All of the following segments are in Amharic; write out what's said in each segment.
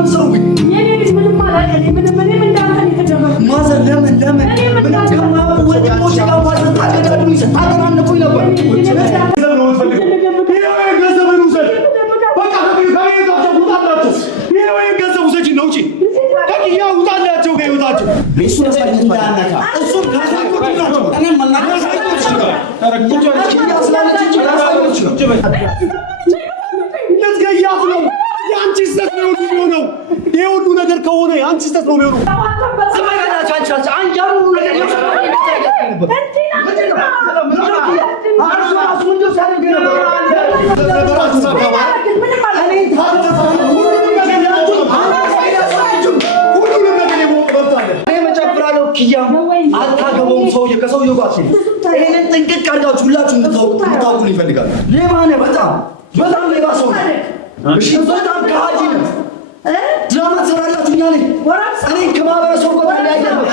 የምትሰሩት? የኔ ልጅ ምንም አላውቅም። ምንም እንዳንተ የተደረገ ማዘር ለምን ምንም ከማውቁ ወንድሞች ጋር ማዘር ታቀዳዱኝ ታቀናንቁኝ ነበር። ገንዘብን ውሰድ በቃ ከቤታቸው ውጣላቸው። ይሄ ገንዘብ ውሰጂ ነው እንጂ ከያ ውጣላቸው ከህይወታቸው እሱን አሳይት እንዳነካ እሱን ካሳይቶች ናቸው። እኔም መናገር ሳይቶች ነው ተረኩጆ ያስላለች እንጂ ያሳይቶች ነው ለዝገያት ነው ያንቺ ስተት ነው የሚሆነው። ይሄ ሁሉ ነገር ከሆነ ያንቺ ስተት ነው የሚሆነው። ሰማያላችሁ አንቺ አንጃሩ ነገር አታገባውም ሰውዬ ከሰውዬው ጋር ይሄንን ጥንቅቅ አድርጋችሁ ሁላችሁ እንድታውቁ ይፈልጋል። ሌባ ነህ፣ በጣም ሌባ ሰው ነህ። እሺ በጣም ከሃዲ ነህ። ድራማ ትሰራላችሁ እኛ ነኝ እኔ ከማህበረሰቡ ጋር ያያለሁ።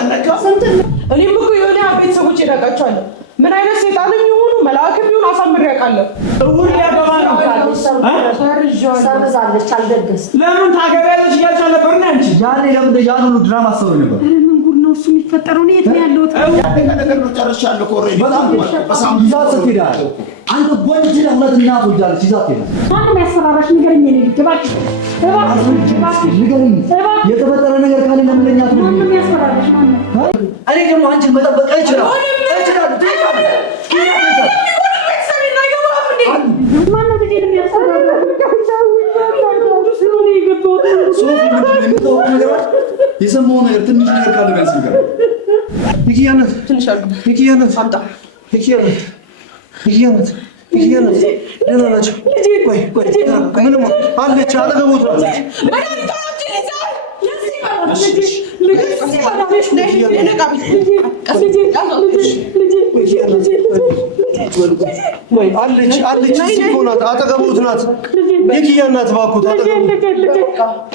እኔም እኮ የሆነ ቤተሰቦች ይረቃቸዋለሁ። ምን አይነት ሰይጣንም ይሁኑ መልአክም ይሁኑ አሳምሬ ያውቃለሁ። እውል ያገባ ነው ሰርዛለች አልደገስ ለምን ታገቢያለሽ እያልሽ ነበር ነው አንቺ ያኔ ለምን ያን ሁሉ ድራማ ሰሩ ነበር። ምን ጉድ ነው እሱ የሚፈጠረው? ነው የት ነው ያለው? ነገር ነው ጨርሻለሁ። ኮሬ በጣም ይዛት ትሄዳለህ አንተ ጎንት ለሁለት እናት ወዳለች ይዛት ትሄዳለህ። ማንም ያስፈራራሽ ንገረኝ። እኔ እባክሽ ንገረኝ። የተፈጠረ ነገር ካለ ለምን ለኛ ትነግሪኝ? ማንም ያስፈራራሽ ማንም? እኔ ደግሞ አንቺን መጠበቅ አይችልም። የሰማው ነገር ትንሽ ነገር ካለ ቢያንስ ነገር ይኪያነት ትንሽ አልኩ። ይኪያነት አምጣ ይኪያነት ደህና ናቸው። ቆይ ምንም አለች አጠገቦት ናት። አለች እኮ ናት አጠገቦት ናት። የኪያ እናት እባክዎት አጠገቦት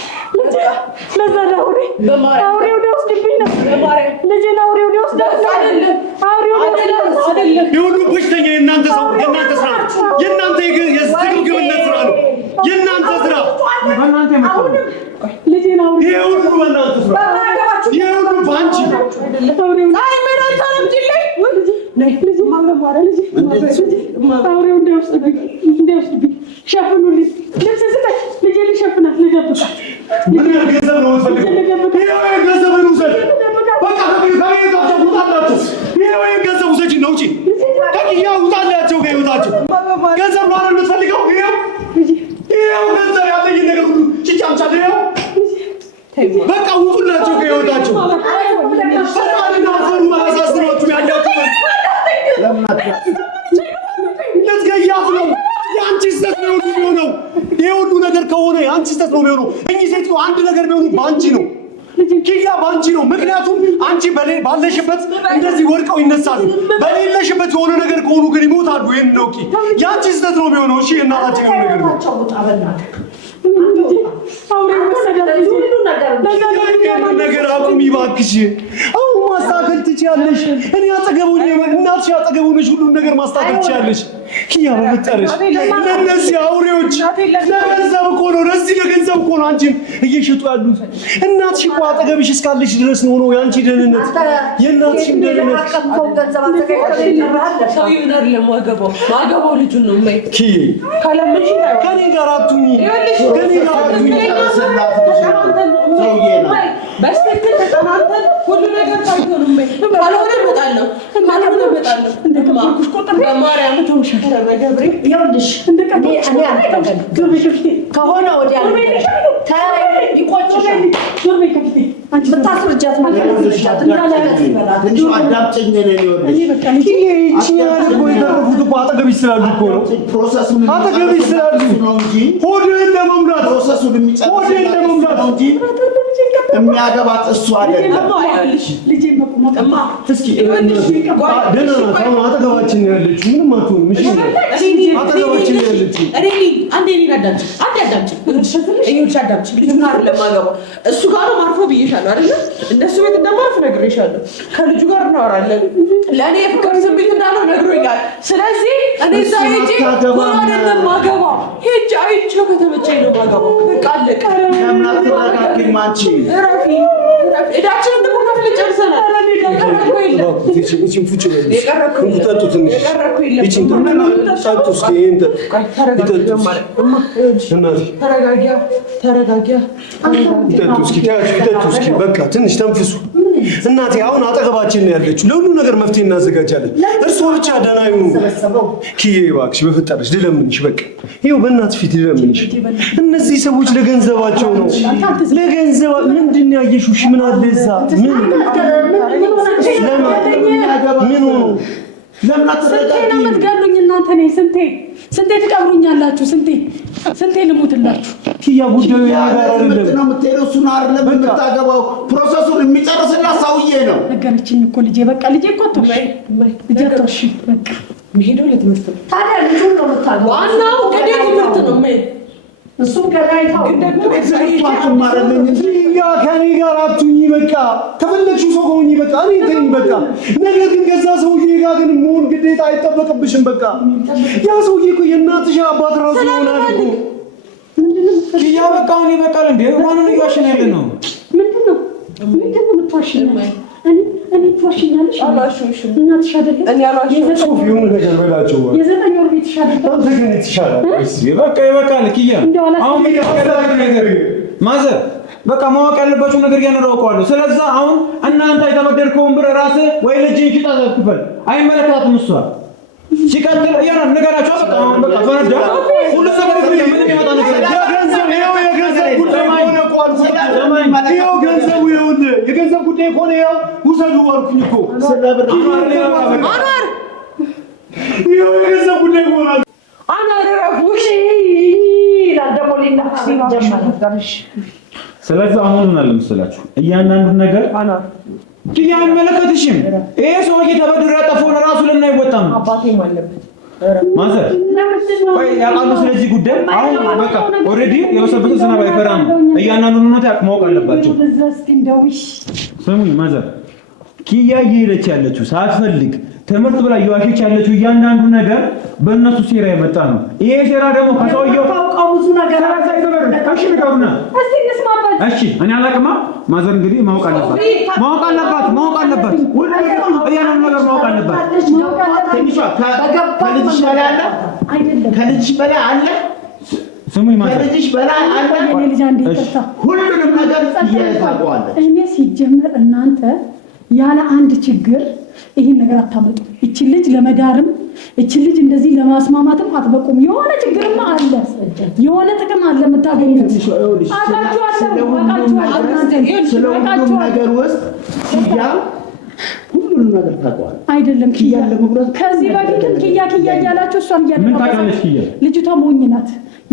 የሁሉ በሽተኛ የእናንተ ሰው የእናንተ ስራ የእናንተ የዝግብግብነት ስራ ነው። የእናንተ ስራ ይሄ ሁሉ በእናንተ ስራ ይሄ ሁሉ በአንቺ ገንዘብ ነው ገንዘብን ውሰድ በቃ ከቤታቸው ውጣላቸው። ይሄ ገንዘብ ውሰጂ ነው እንጂ ከያ ውጣላቸው ከህይወታቸው ገንዘብ ነው አይደል የምትፈልገው? ይሄው ገንዘብ ያለኝ ነገር ሁሉ ጭጫምቻለ ይሄው በቃ ውጡላቸው ከህይወታቸው። ፈጣሪና ፈሩ ማሳስራችሁ ያያችሁ ለዝገያት ነው ያንቺ ስተት ነው የሚሆነው። ይሄ ሁሉ ነገር ከሆነ ያንቺ ስተት ነው የሚሆነው። እኚህ ሴትዮ አንድ ነገር ቢሆኑ ባንቺ ነው ኪያ ባንቺ ነው። ምክንያቱም አንቺ ባለሽበት እንደዚህ ወድቀው ይነሳሉ፣ በሌለሽበት የሆነ ነገር ከሆኑ ግን ይሞታሉ። ይሄን ነው ያንቺ ስተት ነው የሚሆነው። እሺ እናታችን ነው ነገር ነው ነገር አቁሚ እባክሽ። አሁን ማስተካከል ትችያለሽ። እኔ አጠገቡኝ እናትሽ አጠገቡንሽ ሁሉን ነገር ማስተካከል ትችያለሽ። ኪያ በመጨረሻ ለእነዚህ አውሬዎች ለገንዘብ እኮ ነው ለዚህ ለገንዘብ እኮ ነው አንቺን እየሸጡ ያሉት። እናትሽ እኮ አጠገብሽ እስካለሽ ድረስ ነው የአንቺ ደህንነት የእናትሽ ደህንነት። ማገባው ልጁን ነው ማይ ከኔ ጋር አትሁኚ ከኔ ጋር አትሁኚ በስተክል ተጠናንተን ሁሉ ነገር ታይቶን ነው ካልሆነ እመጣለሁ እንደማርኩሽ ቆጥር በማርያም ተውሻለ በገብሬ ይኸውልሽ እንደቀጥ እኔ አልተቀበል ከሆነ ወዲያ ታይ ይቆጭሻል ዱርቤ ከፍቴ አንቺ ብታስረጃት ማለት ነው እንዳላለት ይበላል እንዴ አዳምጪኝ ነኝ ይወልሽ እኔ በቃ እቺ ያለ ቆይ ተረፉት እኮ አጠገብሽ ስላሉ እኮ ነው ፕሮሰሱን አጠገብሽ ስላሉ ነው እንጂ ሆዴን ለመሙላት ፕሮሰሱን ለመሙላት ነው እንጂ የሚያገባት እሱ አይደለም። ልጄ በቁማማ እስኪ ደህና ናት። አጠገባችን ነው ያለችው። ምንም አትሆንም። እሺ አጠገባችን ነው ያለችው። አንዴ አዳምጪ ልጁን አይደለም የማገባው እሱ ጋር ነው ማርፎ ብዬሻለሁ አይደል? እነሱ ቤት እንደማርፍ ነግሬሻለሁ። ከልጁ ጋር እናወራለን። ለእኔ የፍቅር ስሜት እንዳለው ነግሮኛል። ስለዚህ እኔ እዛ ሄጄ ጎራ አይደለም የማገባው ሄጄ አይቼው ከተመቸኝ ነው የማገባው። በቃ አለቀ። አታረጊም አንቺ። እረፊ እዳችንን እኮ ከፍለን ጨርሰናል። ትንሽ ተንፍሱ እናቴ። አሁን አጠገባችን ነው ያለችው። ለሁሉ ነገር መፍትሄ እናዘጋጃለን። እርስዎ ብቻ ደህና ይሁኑ። ኪዬ እባክሽ በፈጠረሽ ልለምንሽ፣ በቃ ይኸው በእናትሽ ፊት ልለምንሽ። እነዚህ ሰዎች ለገንዘባቸው ነው። ለገንዘብ ምንድን ነው ያየሽው? ምን አለ እዛ? ምን ሆኖ ለምን አትረጋጊ? ስንቴ ነው የምትገሉኝ እናንተ? ነኝ ስንቴ ትቀብሩኛላችሁ? ስንቴ ልሙትላችሁ? ኪያ ጉዳዩ ያጋር አይደለም ነው የምትሄደው። እሱን አይደለም የምታገባው። ፕሮሰሱን የሚጨርስላት ሰውዬ ነው። ነገረችኝ እኮ ልጄ። በቃ ልጄ እኮ ልጄ በቃ መሄደው ለትምህርት ነው። ታዲያ ልጁ ነው የምታገባው። ዋናው ገዴ ትምህርት ነው። እሱም ገዳይታው ያ ከኔ ጋር አትሁኝ። በቃ ከፈለግሽው ሰው ከሆኚ በቃ እኔ ተይኝ በቃ። ነገር ግን ከዛ ሰውዬ ጋር ግን መሆን ግዴታ አይጠበቅብሽም። በቃ ያ ሰውዬ እኮ የእናትሽ አባት ራሱ ይሆናል እኮ። ያ በቃ አሁን ይበቃል እንዴ? ማንን እያዋሸን ያለ ነው? ምንድነው የምትዋሽኝ? እኔ ትዋሽኛለሽ? አላሽውሽም። እናትሽ አይደለም እኔ አላሽውሽም። ሶፊ የሆነ ነገር በላቸው። የዘጠኝ ወር ቤትሽ አይደለም? አንተ ግን ትሻላለህ። በቃ ይበቃል። ኪያ አሁን ምን ያደርጋል ነገር ማዘር በቃ ማወቅ ያለባችሁ ነገር ያነራውቀዋለሁ። ስለዛ አሁን እናንተ የተበደርከውን ብር ራስህ ወይ ልጅን ሽጣ ትክፈል። አይመለከታትም እሷ። ሲቀጥል ያና ነገራቸው በቃ አሁን በቃ ፈረዳ ሁሉ ነገር ምንም ይመጣ ነገር የገንዘብ ጉዳይ ሆነ ቋል ይኸው ገንዘቡ ይኸውልህ የገንዘብ ጉዳይ ከሆነ ይኸው ውሰዱ አልኩኝ እኮ። ስለብር አንዋር ይኸው የገንዘብ ጉዳይ ሆነ አንዋር ረፉሽ ላደሞሊና ጀመረ። ስለዚህ አሁን ምን አለ መሰላችሁ እያንዳንዱን ነገር አንዋር ኪያ አይመለከትሽም። ይሄ ሰውዬ ተበድሮ ያጠፋውን ራሱ ለምን አይወጣም? አባቴም አለበት ማዘር ቆይ ያውቃሉ ስለዚህ ጉዳይ። አሁን በቃ ኦልሬዲ የወሰበሰ ዝናብ አይፈራም። እያንዳንዱን እውነት ማወቅ አለባቸው። ስሙኝ ማዘር፣ ኪያ እየሄደች ያለችው ሳትፈልግ ትምህርት ብላ እየዋሸች ያለችው እያንዳንዱ ነገር በእነሱ ሴራ የመጣ ነው። ይሄ ሴራ ደግሞ ከሰውየው ብዙ ነገር እሺ እኔ አላቅማ። ማዘር እንግዲህ ማወቅ አለባት እያንዳንዱ ነገር ማወቅ አለባት። ከልጅሽ በላይ አለ ከልጅሽ በላይ አለ። ስሙኝ ማዘር፣ ከልጅሽ በላይ አለ። ሁሉንም ነገር ታውቀዋለች። እኔ ሲጀመር እናንተ ያለ አንድ ችግር ይሄን ነገር አታመጡ። እቺ ልጅ ለመዳርም እቺ ልጅ እንደዚህ ለማስማማትም አትበቁም። የሆነ ችግርማ አለ፣ የሆነ ጥቅም አለ የምታገኙት። ስለሁሉም ነገር ውስጥ ኪያ ሁሉንም ነገር ታውቀዋለች። አይደለም ኪያ ከዚህ በፊትም ኪያ እያላችሁ እሷን ምን ታውቃለች? ኪያ ልጅቷ ሞኝ ናት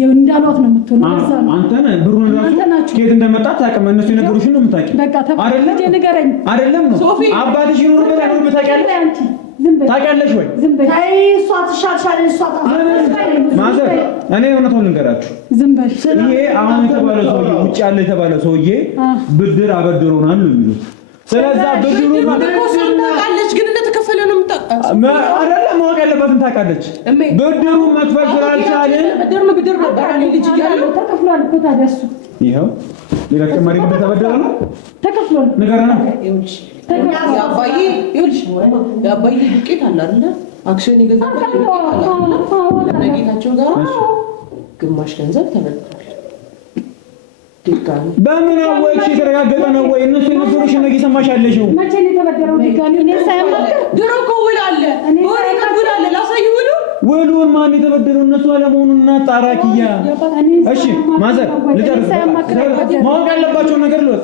እንዳሏት ነው የምትሆነው። ለዛ ነው አንተ ብሩን ራሱ ከየት እንደመጣ ታውቅም። እነሱ የነገሩሽን ነው የምታውቂው። በቃ ተባለች ንገረኝ። አይደለም ነው አባትሽ ይኖርበት አይኖርበት ታውቂያለሽ? አንቺ ዝም በይ ታውቂያለሽ ወይ? ዝም በይ። አይ እሷ ትሻሻለች። እሷ ማዘር እኔ እውነቱን ልንገራችሁ። ዝም በይ። ይሄ አሁን የተባለው ሰውዬ ውጭ ያለ የተባለው ሰውዬ ብድር አበድሮናል ነው የሚሉት። ስለዛ ብድሩ ታውቃለች፣ ግን እንደተከፈለ ነው የምታውቀው አይደለም። ማወቅ ያለባትን ታውቃለች። ብድሩ መክፈል ስላልቻልን ብድር ነበር ልጅ እያለ ተከፍሏል እኮ ታዲያ እሱ ይኸው ሌላ ተጨማሪ ብድር ተበደረ ነው ተከፍሏል። ንገረና የአባዬ ዱቄት አለ አይደለ? አክሽን የገዛበት ጌታቸው ጋር ግማሽ ገንዘብ ተበድሯል። ድጋሚ በምን አወቅሽ? የተረጋገጠ ነው ወይ? እነሱ የነገሩሽ ነው እየሰማሽ ያለሽው? መቼ ነው የተበደረው? ድጋሚ እኔ ሳያማክር ድሮ እኮ ውል አለ፣ ወረቀት ውል አለ። ላሳይ ውሉን ማን የተበደረው? እነሱ አለመሆኑን እናጣራ ኪያ። እሺ ማዘር ልጨርስ። ማወቅ ያለባቸውን ነገር ልወቅ።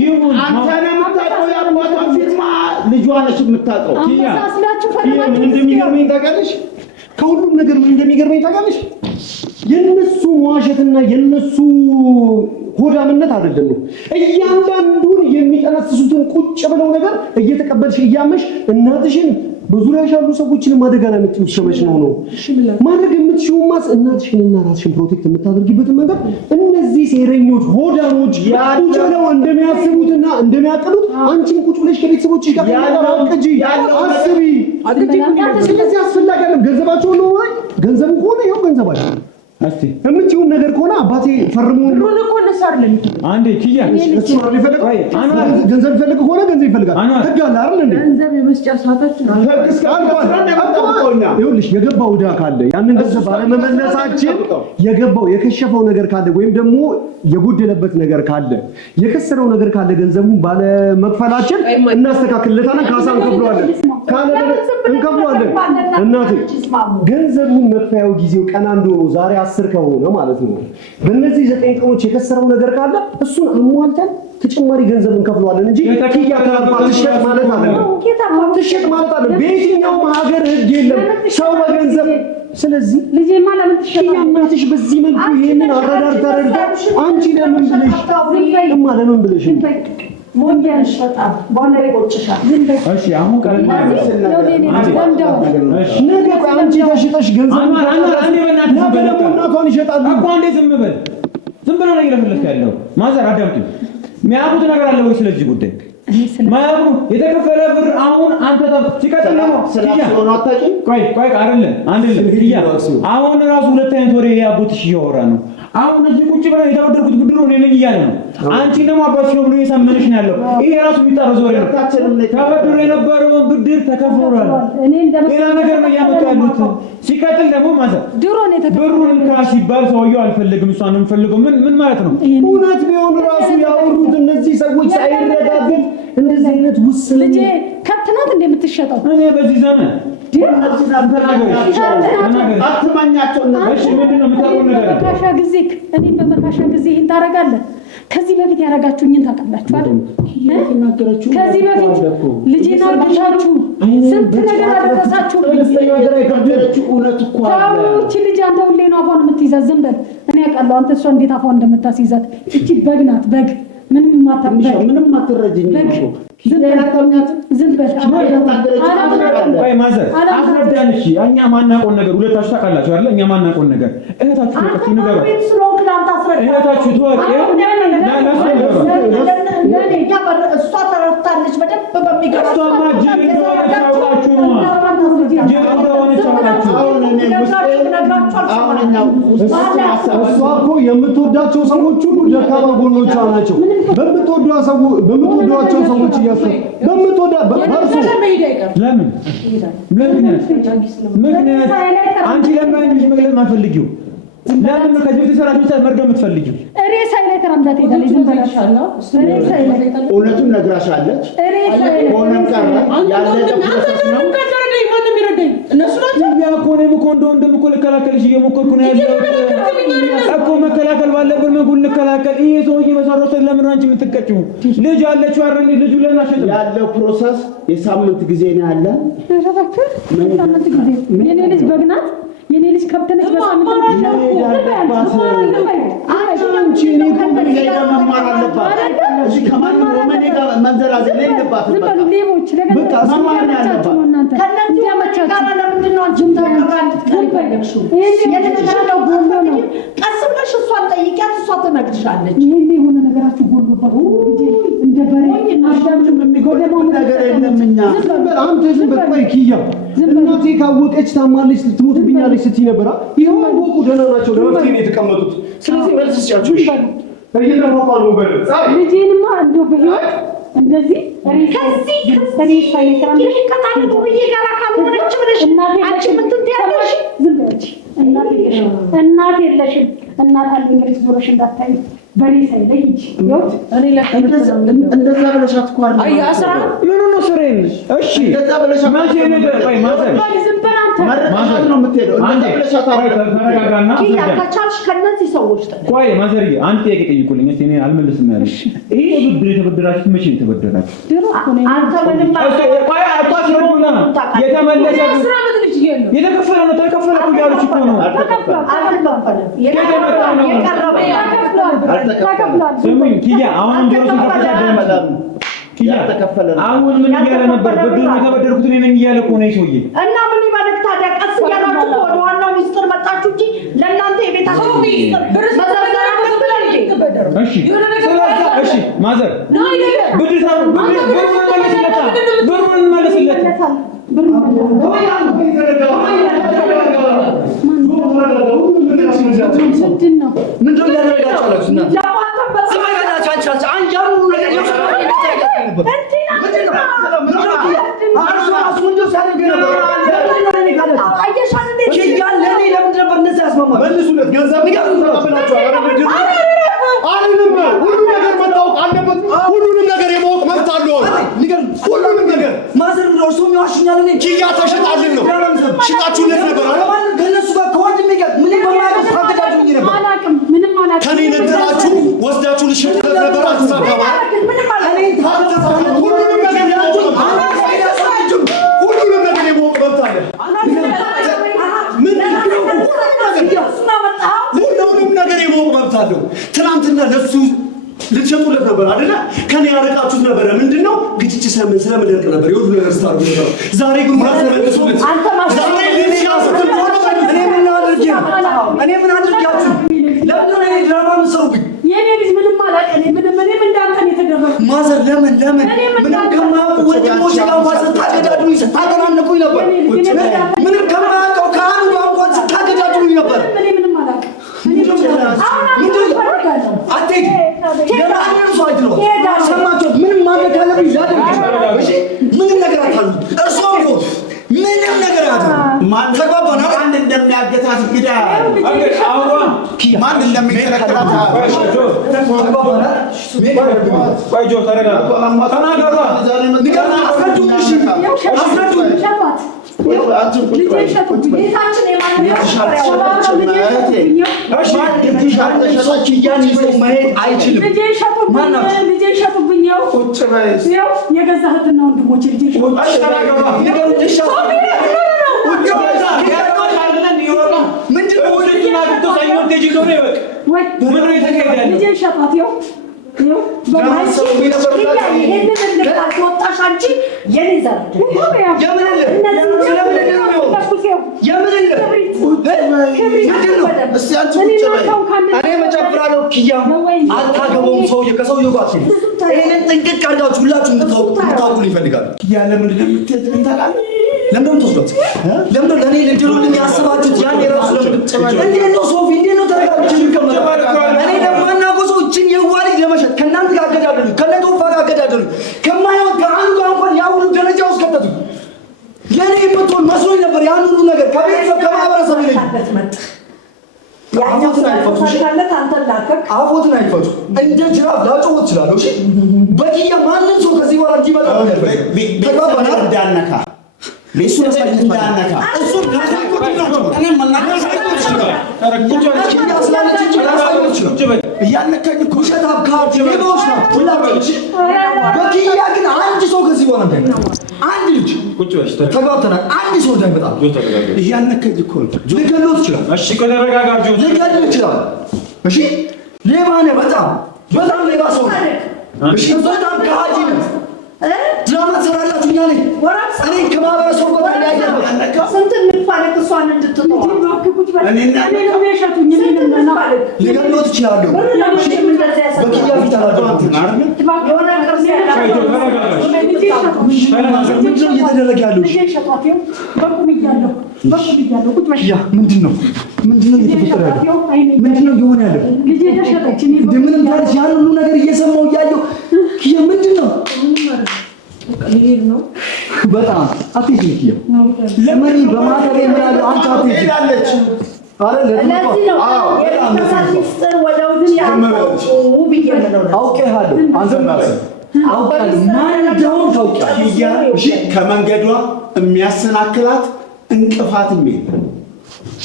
ይሁን አንተ ነው የምታውቀው። የአባቷን ፊትማ ልጇ ነች የምታውቀው። ኪያ ምን እንደሚገርመኝ ታውቃለሽ? ከሁሉም ነገር ምን እንደሚገርመኝ ታውቃለሽ? የነሱ መዋሸትና የነሱ ሆዳምነት አይደለም ነው። እያንዳንዱን የሚጠነስሱትን ቁጭ ብለው ነገር እየተቀበልሽ እያመሽ እናትሽን በዙሪያሽ ያሉ ሰዎችን አደጋ ላይ የምትወስደሽ ነው ማድረግ የምትሽውማ እናትሽንና ራስሽን ፕሮቴክት የምታደርጊበትን መንገድ እነዚህ ሴረኞች ሆዳሞች ቁጭ ብለው እንደሚያስቡትና እንደሚያቀሉት አንቺን ቁጭ ብለሽ ከቤተሰቦችሽ ጋር ያላቀጂ አስቢ። ስለዚህ አስፈላጊ አይደለም። ገንዘባቸው ነው ወይ ገንዘቡ ሆነ ይኸው ገንዘባቸው እስቲ የምትይውን ነገር ከሆነ አባቴ ፈርሙ ብሩን እኮ እነሱ አይደለም አንዴ ኪያ እሱ ነው የሚፈልገው። ገንዘብ ይፈልግ ከሆነ ገንዘብ ይፈልጋል። ህግ አለ አይደል እንዴ? ገንዘብ የመስጫ ሰዓታችን ይኸውልሽ የገባው ዕዳ ካለ ያንን ገንዘብ ባለመመለሳችን የገባው የከሸፈው ነገር ካለ ወይም ደግሞ የጎደለበት ነገር ካለ የከሰረው ነገር ካለ ገንዘቡን ባለመክፈላችን እናስተካክልለታለን፣ ካሳ እንከፍለዋለን። እናቴ ገንዘቡን መክፈያው ጊዜው ቀን አንድ ሆኖ ዛሬ 10 ከሆነ ማለት ነው በእነዚህ 9 ቀኖች የከሰረው ነገር ካለ እሱን አሟልተን ተጨማሪ ገንዘብ እንከፍለዋለን እንጂ ኪያ ተራፋ ትሸጥ ማለት አይደለም። ትሸጥ ማለት አይደለም። በየትኛውም ሀገር ህግ የለም ሰው በገንዘብ። ስለዚህ ልጄ ማለት ትሸጥ እናትሽ በዚህ መልኩ ይሄንን አረዳር ተረዳ አንቺ ለምን ብለሽ ሞንጀን ሸጣ ቦንደሬ ቆጭሻል። እሺ አሁን ቀለል ነገ አንቺ ተሽጠሽ ገንዘብ እናቷን ይሸጣሉ እኮ። እንዴ ዝም በል ዝም ብሎ ነው እየለፈለፍክ ያለው። ማዘር አዳምጪኝ። የሚያውቁት ነገር አለ ወይ ስለዚህ ጉዳይ? ማያውቁ የተከፈለ ብር አሁን አንተ ሲቀጥል ነው ስለሆነ አታውቂም። ቆይ አይደለም አሁን ራሱ ሁለት አይነት ወሬ ያቦትሽ እያወራ ነው። አሁን እዚህ ቁጭ ብለን የተበደርኩት ብድር ነው እኔ እያለ ነው። አንቺ ደግሞ አባትሽ ነው ብሎ እየሳመነሽ ነው ያለው። ይሄ ራሱ የሚጣረዝ ወሬ ነው። ተበድሮ የነበረውን ብድር ተከፍሏል። ሌላ ነገር ነው እያመጡ ያሉት። ሲቀጥል ደግሞ ማዘር ብሩን ሲባል ሰውየው አልፈልግም እሷን ነው የምፈልገው። ምን ማለት ነው? እውነት ቢሆን ራሱ ያወሩት እነዚህ ሰዎች ሳይረጋገጥ እንደዚህ አይነት ውስጥ ልጄ ከብት ናት እንደምትሸጠው እኔ በዚህ ዘመን አትመኛቸው። እሺ ምንድነው የምታውቀው ነገር? በመካሻ ጊዜ እኔም በመካሻ ጊዜ ይሄን ታረጋለህ። ከዚህ በፊት ያረጋችሁኝን ታውቃላችሁ አይደል? ከዚህ በፊት ልጄን አርግታችሁ ስንት ነገር አደረሳችሁ። እውነት እኮ ታውቺ ልጅ አንተ ሁሌ ነው አፏን የምትይዛት። ዝም በል እኔ አውቃለሁ አንተ እሷ እንዴት አፏን እንደምታስይዛት። እቺ በግ ናት በግ ምንም አትረጅኝ እኮ ዝም በል አይ ማዘር አስረዳን። እሺ እኛ ማናውቀውን ነገር ሁለታችሁ ታውቃላችሁ አይደል? እኛ ማናውቀውን ነገር እህታችሁ ወቀት ንገሩ። እህታችሁ ትወቅ እሷ ተረድታለች በደንብ በሚገባ እሷ እኮ የምትወዳቸው ሰዎች ሁሉ ደካማ ጎኖቿ ናቸው። በምትወዷቸው ሰዎች እያሱ ምክንያት አንቺ ለምን መግለጽ ማፈልጊው? ለምን ነው ከዚህ ተሰራችሁ መርገም የምትፈልጊው? ሬሳ ላይ ተራምዳት ሄዳለች። ዝም በላሻለሁ። እውነቱን ነግራሻለች። ሆነም ቀረ ያለደ ፕሮሰስ ነው። እነሱ ናቸው ያቆኔም እኮ እንደም እኮ ልከላከልሽ እየሞከርኩ ነው ያለው እኮ። መከላከል ባለብን መንገድ እንከላከል። ይሄ ሰውዬ መሰረተ ለምን አንቺ የምትቀጭው? ልጅ አለችው አይደል? ልጁ ለናሸጥ ያለው ፕሮሰስ የሳምንት ጊዜ ነው ያለ። ሳምንት ጊዜ የኔ ልጅ በግናት የኔ ልጅ ከብት ነች። በሳምንት አንቺ እኔ መማር አለባት። እዚህ ከማንም ወመኔ ጋር መንዘራዘር የለባትም። በቃ ሌቦች በቃ መማር አለባት። ከነዚህ ያመቻቸው ለምንድን ነው አንቺ ታቀራለሽ? ቀስ ብለሽ እሷን ጠይቂያት፣ እሷ ትነግርሻለች። ይሄን የሆነ ነገራችሁ ጎሎባት እንደ በሬ አዳምጭም የሚጎለማው ነገር የለም። እኛ አንተ ዝም በል ቆይ ኪያ እናቴ ካወቀች ታማለች ትሞትብኛለች ስትይ ነበር። ይሄው ወቁ ደህና ናቸው ለመፍትሄ ነው የተቀመጡት። ስለዚህ መልስ ስጫችሁ እሺ እየተሞቃሉ በል ልጄንማ እንደው በህይወት እንደዚህ ከዚህ ሳይከራምሽ ከታለ ወይዬ ጋር ካመረች ብለሽ አንቺ ምን ትያለሽ? ዝም በለሽ እናት የለሽም። እናት አለኝ ልጅ ዞረሽ እንዳታይ በኔ ሳይለይ ይወት እኔ እንደዛ ብለሻት እኮ አይደል? አይ አስራ ምን ነው ስሬን? እሺ እንደዛ ብለሻት ማቼ ነገር ቆይ ማዘር ዝም በል አንተ መረጃት ነው የምትሄደው። እንደዛ ብለሻት አይደል? ተረጋጋና ኪያ ከቻልሽ ከነዚህ ሰዎች ቆይ ማዘርዬ አንተ ጥያቄ ጠይቁልኝ። እስቲ እኔ አልመልስም ያለሽ ይሄ ብድር የተበደራችሁት መቼ ነው የተበደራችሁት? ድሮ እኮ ነው አንተ ምንም ቆይ አባትሮና የተመለሰ አስራ ዓመት ልጅ ይሄን የተከፈለ ነው ተከፈለ እኮ ያሉት እኮ ነው። ስሙኝ ኪያ አሁን አሁን ምን እያለ ነበር? ብድር የተበደርኩት እኔ ነኝ እያለ እኮ ነው ሰውዬ። እና ምን ይባልክ ታዲያ? ቀስ እያላችሁ ወደ ዋናው ሚስጥር መጣችሁ እንጂ ለእናንተ የቤታችሁ ሚስጥር እሺ ማዘር ብሩን መልስለት ሁሉንም ነገር የማወቅ መብት አለው። ሁሉንም ነገር ማዘር ነው እሱ የሚዋሽኛል። እኔ ኪያ ተሽጣልን ነው ሽጣችሁለት ነበር አይደል? ከነሱ ጋር ከወንድሜ ጋር ምን በማለት ታገዳዱኝ ነበር። አላውቅም፣ ምንም አላውቅም። ከኔ ነጥላችሁ ወስዳችሁ ልሽጡለት ነበር። አትሳካባ እኔ ታተሳካ ሁሉንም ነገር ያችሁ ሁሉንም ነገር የማወቅ መብት አለ። ሁሉንም ነገር የማወቅ መብት አለው። ትናንትና ለሱ ልትሸጡለት ነበር አይደለ? ከኔ ያረቃችሁት ነበር። ምንድነው ግጭት ስለምደርቅ ነበር የሁሉ ነገር ስታርጉ ነበር። ዛሬ ግን ሙላት ተመልሱለት። ዛሬ ግን ሲያሰጥም እኔ ምን አድርጋችሁ ለምን እኔ ድራማ ምሰሩብኝ? የኔ ልጅ ምንም አላውቅም። ምንም እንዳንተ ነው የተደረገው። ማዘር ለምን ምንም ከማያውቁ ወንድሞች ጋር እንኳን ስታገዳድሉኝ ስታገናንቁኝ ነበር። ምንም ከማያውቀው ከአንዱ ጋር እንኳን ስታገዳድሉኝ ነበር። ምንም አላውቅም። አትሄድ ለማንም ሰው አይድረው። ሰማችሁ? ምንም ማድረግ አለብኝ ዛሬ። እሺ ምንም ነገር አታሉ። እርሶም ነው ምንም ነገር አታሉ። ማን ተባባና ማን እንደሚያገታት እንግዲህ ማን እንደሚከለክላት ተባባና ቆይጆ ተረጋጋ። ተናገሩ። ንገሩኝ። አስረዱኝ። እሺ አስረዱኝ። አታገባውም ሰውዬ ከሰውዬው ጋር ይሄንን ጥንቅቅ አድርጋችሁ ሁላችሁ እንድታውቁ ይፈልጋል። ለምንድን ነው የምትሄድልኝ ታውቃለህ? ለምን ተወስዶት ለምን ለኔ ልድሩልኝ ያስባችሁት? ያን የራሱ እንዴት ነው ሶፊ እንዴት ነው ተረጋግቼ የሚቀመጠው? እኔ ለማናውቀው ሰው እችን የዋልጅ ለመሸጥ ከእናንተ ጋር አገዳደሉኝ፣ ከነቶፋ ጋር አገዳደሉኝ፣ ከማይወት ከአንዱ ጋር እንኳን ያ ሁሉ ደረጃ ውስጥ ከተቱኝ። ለኔ የምትሆን መስሎኝ ነበር ያን ሁሉ ነገር ከቤተሰብ ከማህበረሰብ ይለኝ። አፎትን አይፈቱ እንደ ጅራፍ ላጮህ እችላለሁ። እሺ በቂያ ማንም ሰው ከዚህ በኋላ እንዲመጣ ተግባባና እንዳነካ ለሱ እንዳነካ እሱ እኔ መናገር እያነካኝ እኮ ውሸት አብካት ሌባዎች ነው ሁላችሁ። በቂያ ግን አንድ ሰው ከዚህ በኋላ እንዳይመጣ አንድ ልጅ ተግባብተናል። አንድ ሰው እንዳይመጣ እያነካኝ እኮ ልገለው ይችላል። እሺ ከተረጋጋችሁ ልገለው ይችላል። እሺ ሌባ ነህ፣ በጣም ሌባ ሰው ነህ። እሺ በጣም ከሃዲ ነህ። ድራማ ትሰራላችሁ። እኛ ነኝ እኔ ከማህበረሰቡ ጋር ያያለሁ። ስንት ምንፋለክ እሷን እንድትተው ልገለው ይችላል። በቂያ ፊት ምንድነው እየተደረገ ያለው? ያ ምንድነው እየተፈጠረ ያለው? ምንድነው እየሆነ ያለው? ምንም ታሪክ ያን ሁሉ ነገር እየሰማሁ እያየሁ ኪያ ምንድነው? በጣም አትይኝ ኪያ ለምን በማተቤ ምን አለ አንተ አትይኝ አረ ለዚህ ነው ሚስጥር ወደውኝ አውቄሃለሁ። አንተ ማለት አውቃለሁ ማን እንደሆነ ታውቂያለሽ። እሺ ከመንገዷ የሚያሰናክላት እንቅፋትም የለም።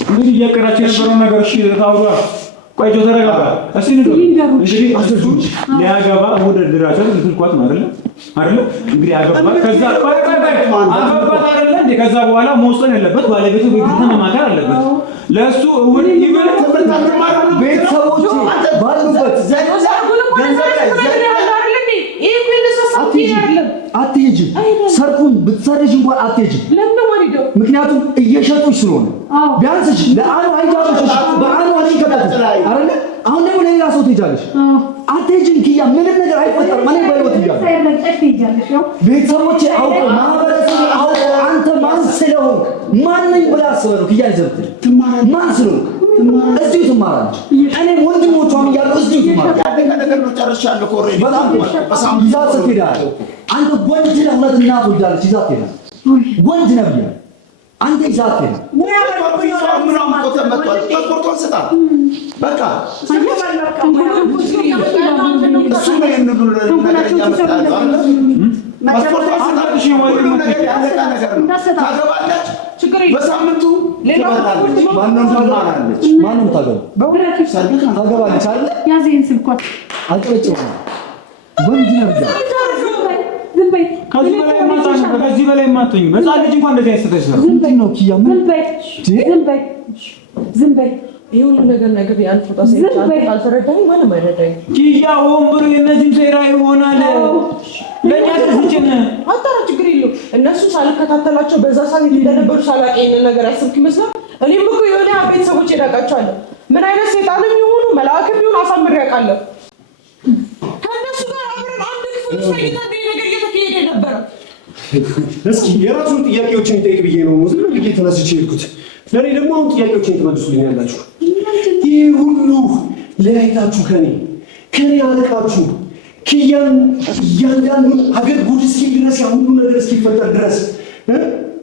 እንግዲህ እያቀራችሁ የነበረው ነገር እሺ ታውራ ቆይቶ ተረጋጋ። እስቲ ንገሩ እንግዲህ አስቱ ሊያገባ ወደ ድራቸው ልትልኳት ነው አይደለ? እንግዲህ አገባ ከዛ አገባ አይደለ እንዴ? ከዛ በኋላ መወሰን ያለበት ባለቤቱ ቤት መማከር አለበት። ለሱ እውን ይበል ተመጣጣ ማለት ነው። ቤተሰቦች ባሉበት አትሄጂም። ሰርኩን ብትሰርሽ እንኳን አትሄጂም። ምክንያቱም እየሸጡሽ ስለሆነ ቢያንስ ለአኑ አይጃለሽ በአኑ አይከታተል አይደለ? አሁን ደግሞ ለሌላ ሰው ትሄጃለሽ። አትሄጂም ኪያ ምንም ነገር አይፈጠርም። እኔ በህይወት እያለሁ ቤተሰቦቼ አውቀው ማህበረሰብ አውቀው አንተ ማን ስለሆንክ ማን ነኝ ብለህ አስበህ ነው ኪያ ይዘብት ማን ስለሆንክ እዚሁ ትማራለች። እኔ ወንድሞቿም እያሉ እዚሁ ትማራለች። ያለቀ ነገር ነው። ጨርሻለሁ። ኮሬ በጣም ይዛት ስትሄዳለህ አንተ ወንድ ነህ። ሁለት እናት ወልዳለች። ይዛት ሄዳለህ። ወንድ ነህ ብያለሁ። አንተ ይዛት ሄዳለህ። ፓስፖርቷን ስጣ። በቃ በሳምንቱ ማንም ታገባለች አይደል? ያዘኝ ስልኳን አልጨበጨበ ወንድ ነው ብቻ ከዚህ በላይ ማጥቶኝ መጻፍ ልጅ እንኳን እንደዚህ አይስተሰራ ምንድን ነው ኪያ? ዝም በይ ይሁን ነገር ያንተ ታሰይ አልተረዳኝ ማንም አይረዳኝ። ኪያ ሆን ብሎ የነዚህም ሴራ ይሆናል። ለኛ ተስጭነ አጣራ ችግር የለው። እነሱ ሳልከታተላቸው በዛ ሰዓት እንደነበሩ ሳላቅ ይሄን ነገር አስብክ ይመስላል። እኔም እኮ የሆነ ቤተሰቦች እዳቃቸዋለሁ። ምን አይነት ሰይጣንም ይሁኑ መልአክም ይሁን አሳምሬ ያውቃለሁ። ከነሱ ጋር አብረን አንድ ክፍል ውስጥ ነገር እየተካሄደ ነበር። እስኪ የራሱን ጥያቄዎችን ጠይቅ ብዬ ነው ዝም ብዬ ተነስቼ ሄድኩት። ለኔ ደግሞ አሁን ጥያቄዎችን ትመልሱልኛላችሁ። ይህ ሁሉ ለያይታችሁ ከኔ አለቃችሁ ኪያን እያንዳንዱ ሀገር ጉድ እስኪል ድረስ ያ ሁሉ ነገር እስኪፈጠር ድረስ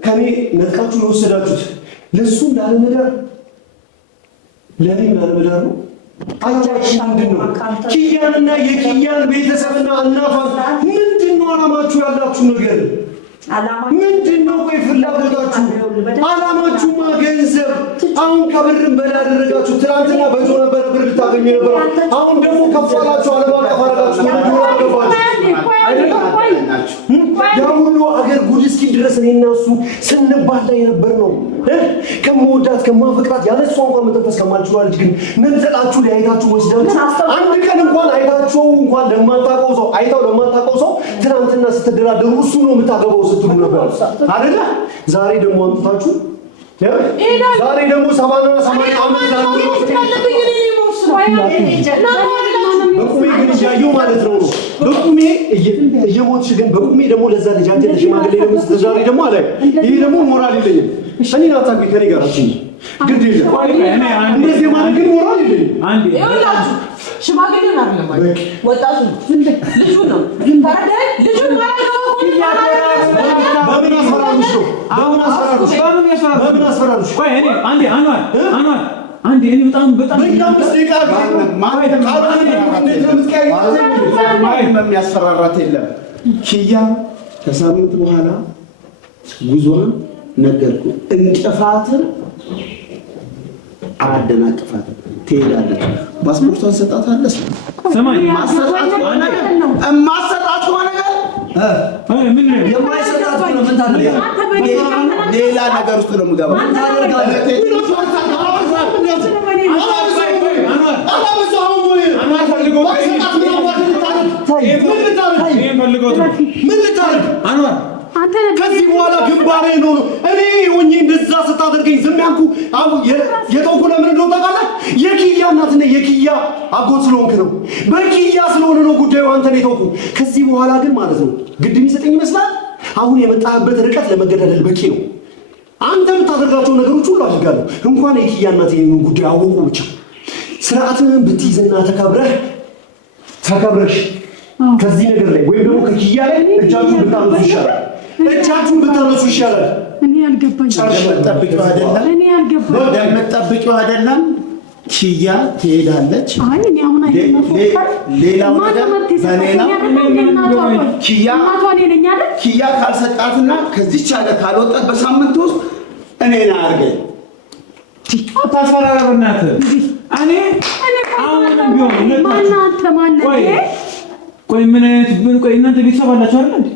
ከኔ ነጥቃችሁ የወሰዳችሁት ለሱ ላለመዳር ለኔም ላለመዳር ነው። አያችሁ ምንድን ነው ኪያንና የኪያን ቤተሰብና እናቷን ምንድን ነው አላማችሁ ያላችሁ ነገር ምንድን ነው? ቆይ ፍላጎታችሁ አላማችሁማ ገንዘብ አሁን ከብርም በላይ ያደረጋችሁ። ትናንትና በጆ ነበረ ብር ልታገኙ ነበር። አሁን ደግሞ ከፋላችሁ ዓለም አቀፍ አደረጋችሁ። ያ ሁሉ አገር ጉድ እስኪ ድረስ እኔና እሱ ስንባላ የነበር ነው። ከመወዳት ከማፈቅራት ያለ እሷ እንኳን መተንፈስ ከማልችሏ ልጅ ግን ነንጠላችሁ ሊያይታችሁ ወስዳችሁ አንድ ቀን እንኳን አይታችሁ እንኳን ለማታውቀው ሰው አይታው ለማታውቀው ሰው ትናንትና ስትደራደሩ እሱ ነው የምታገባው ስትሉ ነበር አይደለ? ዛሬ ደግሞ አምጥታችሁ ዛሬ ደግሞ 80 ዓመት በቁሜ ግን እያየሁ ማለት ነው። በቁሜ እየሞትሽ ግን በቁሜ ደግሞ ለዛ ልጅ አንተ ለሽማግሌ ደግሞ ስትዛሬ ደግሞ አለ ይሄ ደግሞ ሞራል የለኝም። እኔ ናታቂ ከኔ ጋር አትኝ ግድ የለም እንደዚህ ማለት ግን ሞራል የለኝም። አንዴ ይኸውላችሁ ሽማግሌውን አይደለም ማለት ወጣቱ ልጁ ነው ታዲያ ልጁ ማለት ነው። በምን አስፈራሩሽ? በምን አስፈራሩሽ? ቆይ እኔ አንዴ አንዋር አንዴ እኔ በጣም የሚያስፈራራት የለም። ኪያ ከሳምንት በኋላ ጉዞን ነገርኩ። እንቅፋትን አደናቅፋትን ትሄዳለች። ፓስፖርቷን ሰጣታለች። ሰማይ ማሰጣት ሆነ ነገር ምን ነው የማይሰጣት ነው። ምን ታደርጋለህ? ሌላ ነገር ውስጥ ነው የምገባው። ከዚህ በኋላ ግንባሬ ነው እኔ ሆኜ እንደዛ ስታደርገኝ ዝም ያልኩ የተውኩ ለምን እንደሆነ ታውቃለህ? የኪያ እናትና የኪያ አጎት ስለሆንክ ነው። በኪያ ስለሆነ ነው ጉዳዩ አንተን የተውኩ። ከዚህ በኋላ ግን ማለት ነው ግድ የሚሰጠኝ ይመስላል። አሁን የመጣህበት ርቀት ለመገዳደል በቂ ነው። አንተ የምታደርጋቸው ነገሮች ሁሉ አድርጋለሁ። እንኳን የኪያ እናት የኔን ጉዳይ አወቁ ብቻ ስርዓትን ብትይዝና ተከብረሽ ከዚህ ነገር ላይ ወይም ደግሞ ከኪያ ላይ እጃችሁን ብታነሱ ይሻላል። እኔ አልገባኝም። እንደምትጠብቂው አይደለም። ኪያ ትሄዳለች። አይ እኔ አሁን ሌላው ነገር ኪያ ካልሰጣትና ከዚች ሀገር ካልወጣት በሳምንት ውስጥ እኔን አያርገኝ። ታስፈራራ በእናትህ እኔ አሁንም ቢሆን ማናንተ ማለት ቆይ ምን አይነት ቆይ እናንተ ቤተሰብ አላችሁ አይደል እንዴ?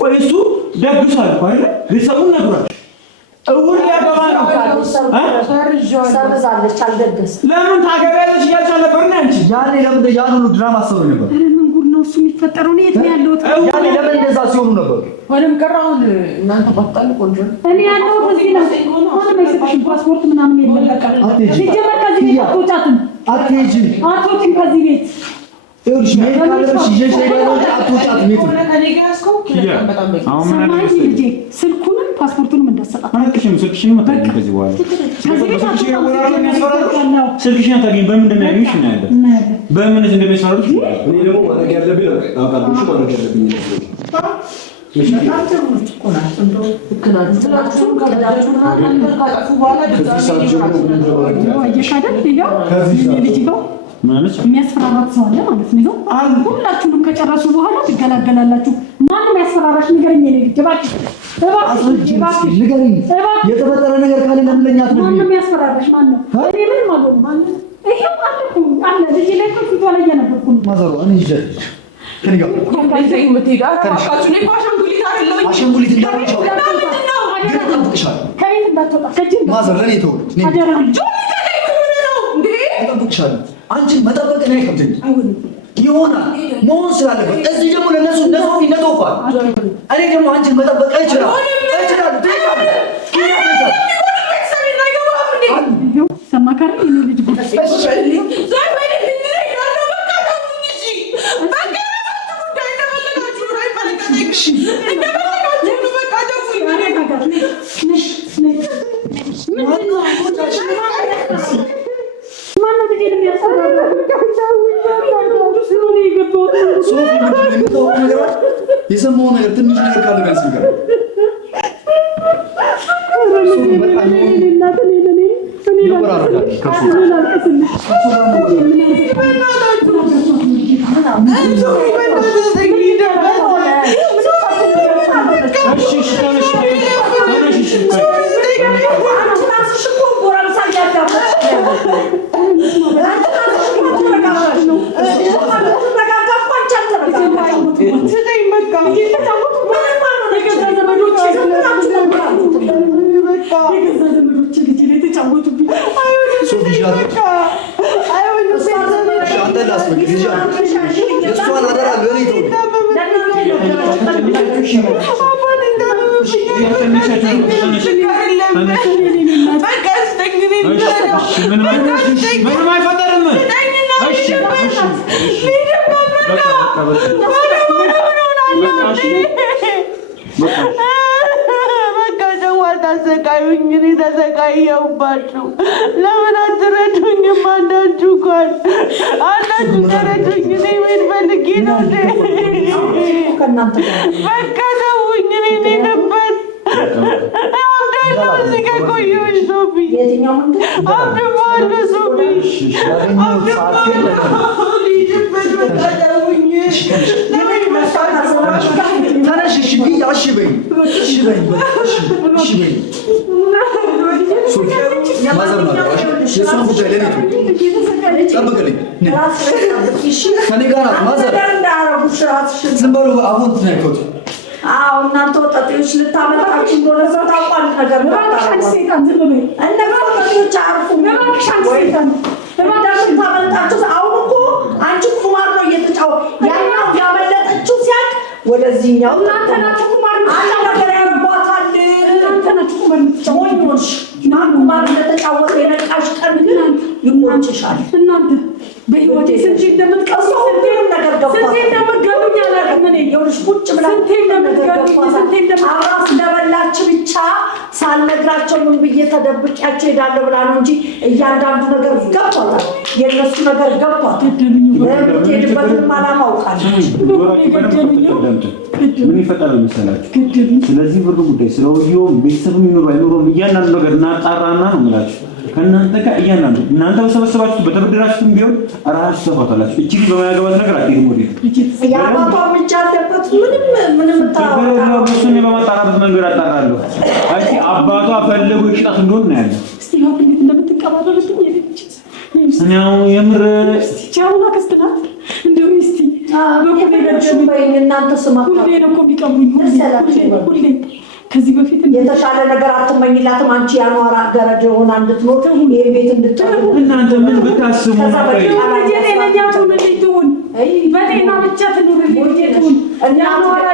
ቆይ እሱ ደግሷል አይደል? ቤተሰቡን ነግሯል። እውር ያገባ ነው ሰርዛለች አልደገስም። ለምን ታገቢያለሽ እያልሽ ነበር ነው አንቺ? ያኔ ለምን ያን ሁሉ ድራማ ሰሩ ነበር? ኧረ ምን ጉድ ነው እሱ የሚፈጠረው? ነው የት ነው ያለሁት? ያኔ ለምን እንደዛ ሲሆኑ ነበር? ወደም ቀራውን እናንተ ባጣሉ ቆንጆ እኔ ያለሁት እዚህ ነው። አሁን ማይሰጥሽም ፓስፖርት ምናምን የለም። በቃ ሲጀመር ከዚህ ቤት አትወጫትም። አትሄጂም ከዚህ ቤት ይኸውልሽ ምን ካለሽ ይዤሽ ሄዳለሁ። አትወጫትም። ከኔ ጋር ያስከው በጣም ሰማይ ልጄ ስልኩንም ፓስፖርቱንም እንዳሰጣት አላልክሽም? ስልክሽን መታገኝ ከዚህ በኋላ ስልክሽን አታገኝ። በምን እንደሚያገኝሽ እናያለን። በምን እንደሚያስፈራሩሽ እኔ ደግሞ ማድረግ ያለብኝ ነው ታውቃለሽ። ማድረግ ያለብኝ ነው የሚያስፈራራት ሰው አለ ማለት ነው። ሁላችሁንም ከጨረሱ በኋላ ትገላገላላችሁ። ማንም ያስፈራራሽ ንገረኝ። የተፈጠረ ነገር ካለ ለምን ለኛ አትነግሪኝ? ማንም ያስፈራራሽ ማን ነው? እኔ ምንም አልሆንም። ይሄው አለኩ አለ ልጅ ላይ ከፊቷ ላይ እየነበርኩ ነው። ማዘሩ እኔ ይዘህ ከኔ ጋር አሻንጉሊት እንዳልቻው ግን እጠብቅሻለሁ። ከቤት እንዳትወጣ ከጅን ማዘር ለኔ ተው እጠብቅሻለሁ። አንቺን መጠበቅ ነው አይከብድም። ይሆናል መሆን ስላለበት እዚህ ደግሞ ለነሱ ነሶፊ ነቶፋል። እኔ ደግሞ አንቺን መጠበቅ አይችላል ሰማካሪ እኔ ልጅ ጉድ የሰማው ነገር ትንሽ ነገር ካለ ጋር ሲገር ተሰቃየሁባችሁ። ለምን አትረዱኝም? አንዳችሁ ተረዱኝ። እኔ ምን ፈልጌ ነው? በቃ ተውኝ። እኔ ነበር አብዳለሁ። እዚህ ጋር ቆየሁኝ። ሶፊ አብድማለሁ። ሶፊ እናንተ ወጣቶች ልታመጣችሁ እንደሆነ ሰው ታውቋል። ነገር ነው ሰይጣን ዝም ብሎ ወጣቶች አርፉ ታመጣችሁ። አሁን እኮ አንቺ ቁማር ነው እየተጫወተ ያኛው ያመለጠችው ሲያቅ ወደዚህኛው እናንተ ናችሁ ቁማር ነገር ያረባታል። እናንተ ናችሁ ቁማር የምትጫወቱሽ ማን ቁማር እንደተጫወተ የነቃሽ ቀን ግን ይሞጭሻል። እናንተ በህይወቴ ስንት እንደምትቀሱ ስንት ነገር ገባ ስንት እንደምትገቡኝ አላውቅም። እኔ ይኸውልሽ ቁጭ ብላ ስንት እንደምትገቡኝ ስንት አራስ እንደበላች ብቻ ሳልነግራቸው ምን ብዬ ተደብቂያቸው ሄዳለሁ ብላ ነው እንጂ እያንዳንዱ ነገር ገባታል። የእነሱ ነገር ገባታል። የምትሄድበትን ዓላማ አውቃለች። ምን ይፈጠራል መሰላችሁ? ስለዚህ ብር ጉዳይ ስለውየው ቤተሰብ የሚኖር አይኖርም እያንዳንዱ ነገር እናጣራና ነው የምላችሁ። ከእናንተ ጋር እያንዳንዱ እናንተ በሰበሰባችሁ በተበደራችሁም ቢሆን ራሳችሁ ተፋታላችሁ። እቺ በማያገባት ነገር አትሄድም። ወዴት ያባቷ ብቻ አለበት ምንም ታውቃለህ። እሱን በማጣራት መንገድ አጣራለሁ። አይ አባቷ ፈለጉ ይሽጣት እንደሆነ ነው ያለው። እስቲ ያው እንዴት እንደምትቀባበሉኝ የልጅ እኔው የምር ቻውና ከስተናት እንደው እስቲ በቁም እናንተ ስማታ ሁሌ ነው እኮ ቢቀሙኝ ሁሌ ከዚህ በፊት የተሻለ ነገር አትመኝላትም። አንቺ ያኗራ ገረድ ሆና እንድትኖር ይሄ ቤት እንድትጠሩ እናንተ ምን ብታስቡ ነው? በጤና ብቻ ትኑር ልጅቱን ያኗራ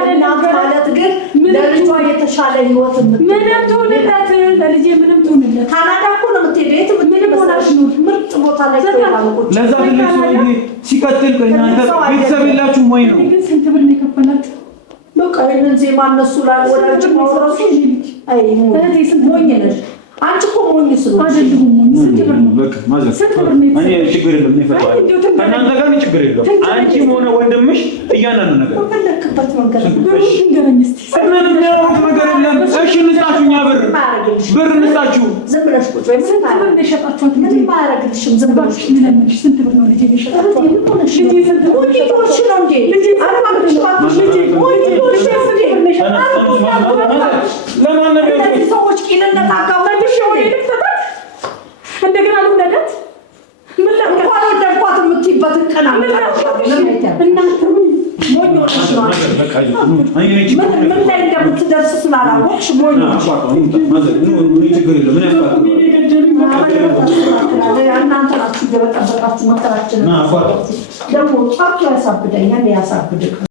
ማለት ግን ለልጇ የተሻለ ህይወት ምንም ትሆንለት ለልጄ ምንም ትሆንለት። ካናዳ እኮ ነው የምትሄደው። ምንም ሆናሽ ነው ምርጥ ቦታ ላይ ተባልቆች ለዛ ትልቅ ሰው ሲቀጥል ከእናንተ ቤተሰብ የላችሁም ወይ ነው? ግን ስንት ብር ነው የከፈላችሁ? በቃ ይሄንን ዜማ እነሱ ላይ ወላጅ ማውራሱ አይ እህቴ ስንት ሞኝ ነሽ አንቺ እኮ ሞኝ ስለሆንሽ አይደለም ሞኝ ስንት ብር ነው በቃ ማዘር ስንት ብር ነው እኔ ችግር የለም ነው ይፈታል ከእናንተ ጋር ችግር የለም አንቺም ሆነ ወንድምሽ እያንዳንዱ ነገር በፈለክበት መንገድ ብር ንገረኝ እስቲ ምንም ነገር የለም እሺ እንስጣችሁ እኛ ብር እንስጣችሁ ዝም ብለሽ ቁጭ ወይ ስንት ብር ነው የሸጣችሁት ምንም አያረግልሽም ዝም ብለሽ ምንምሽ ስንት ብር ነው ልጄ የሸጣችሁት ልጄ ስንት ብር ነው እንዴ ልጄ አረባክሽ ባክሽ ልጄ ወይ ልጄ ስንት ብር ነው የሸጣችሁት ለማን ነው ሰዎች ቂልነት አጋባልሽ ወይ ልትፈታት እንደገና ነው ለለት ምን ለቋት ወደድኳት የምትይበት ቀና እናንተ ሞኝ ሆነሽ ነው ምን ላይ እንደምትደርስ ስላላወቅሽ ሞኝ ሆነሽ እናንተ ናችሁ እየበጠበጣችሁ መከራችንን ደግሞ ጫፍ ያሳብደኛል ያሳብድክ